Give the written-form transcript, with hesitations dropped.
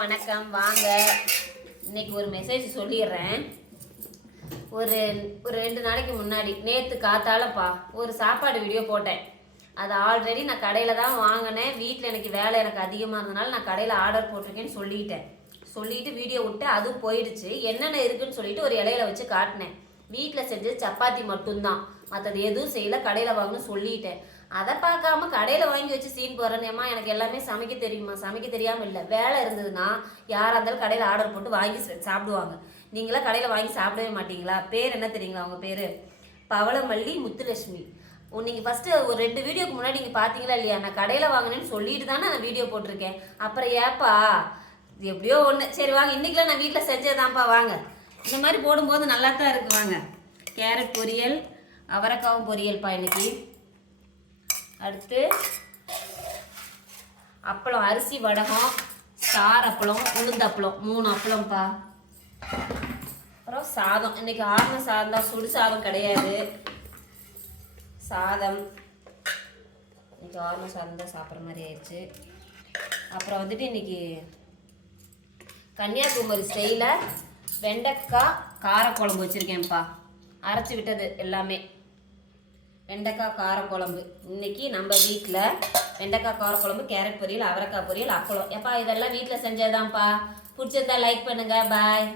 வணக்கம். வாங்க இன்னைக்கு ஒரு மெசேஜ் சொல்லிடுறேன். ஒரு 2 நாளைக்கு முன்னாடி நேற்று காத்தாலப்பா ஒரு சாப்பாடு வீடியோ போட்டேன். அது ஆல்ரெடி நான் கடையில் தான் வாங்கினேன். வீட்டில் எனக்கு வேலை எனக்கு அதிகமாக இருந்தனால நான் கடையில் ஆர்டர் போட்டிருக்கேன்னு சொல்லிட்டு வீடியோ விட்டு அதுவும் போயிடுச்சு. என்னென்ன இருக்குன்னு சொல்லிட்டு ஒரு இலையில வச்சு காட்டினேன். வீட்டில் செஞ்சது சப்பாத்தி மட்டும்தான், மற்றது எதுவும் செய்யல. கடையில் வாங்கணும்னு சொல்லிட்டேன். அதை பார்க்காம கடையில் வாங்கி வச்சு சீன் போடுறேன்னேம்மா, எனக்கு எல்லாமே சமைக்க தெரியுமா? சமைக்க தெரியாமல் இல்லை. வேலை இருந்ததுன்னா யாராக இருந்தாலும் கடையில் ஆர்டர் போட்டு வாங்கி சாப்பிடுவாங்க. நீங்களாம் கடையில் வாங்கி சாப்பிடவே மாட்டீங்களா? பேர் என்ன தெரியுங்களா? அவங்க பேர் பவளமல்லி முத்துலட்சுமி. நீங்கள் ஃபஸ்ட்டு ஒரு 2 வீடியோக்கு முன்னாடி நீங்கள் பார்த்தீங்களா இல்லையா? நான் கடையில் வாங்கினேன்னு சொல்லிட்டு தானே நான் வீடியோ போட்டிருக்கேன். அப்புறம் ஏப்பா எப்படியோ ஒன்று, சரி வாங்க, இன்றைக்கெலாம் நான் வீட்டில் செஞ்சதான்ப்பா. வாங்க, இந்த மாதிரி போடும்போது நல்லா தான் இருக்கு. வாங்க, கேரட் பொரியல், அவரைக்காவும் பொரியல்ப்பா இன்னைக்கு. அடுத்து அப்பளம், அரிசி வடகம், ஸ்டார் அப்பளம், உளுந்த அப்பளம், 3 அப்பளம்ப்பா. அப்புறம் சாதம், இன்னைக்கு ஆறுன சாதம் தான், சுடு சாதம் கிடையாது. சாதம் இன்னைக்கு ஆறுன சாதம் தான் சாப்பிட்ற மாதிரி ஆயிடுச்சு. அப்புறம் வந்துட்டு இன்னைக்கு கன்னியாகுமரி ஸ்டைலில் வெண்டைக்காய் காரக்குழம்பு வச்சுருக்கேன்ப்பா. அரைச்சி விட்டது எல்லாமே. வெண்டைக்காய் காரக்குழம்பு இன்னைக்கு நம்ம வீட்டில். வெண்டைக்காய் காரக்குழம்பு, கேரட் பொரியல், அவரைக்காய் பொரியல், அப்பளம். எப்பா இதெல்லாம் வீட்டில் செஞ்சதுதான்ப்பா. பிடிச்சிருந்தா லைக் பண்ணுங்கள். பாய்.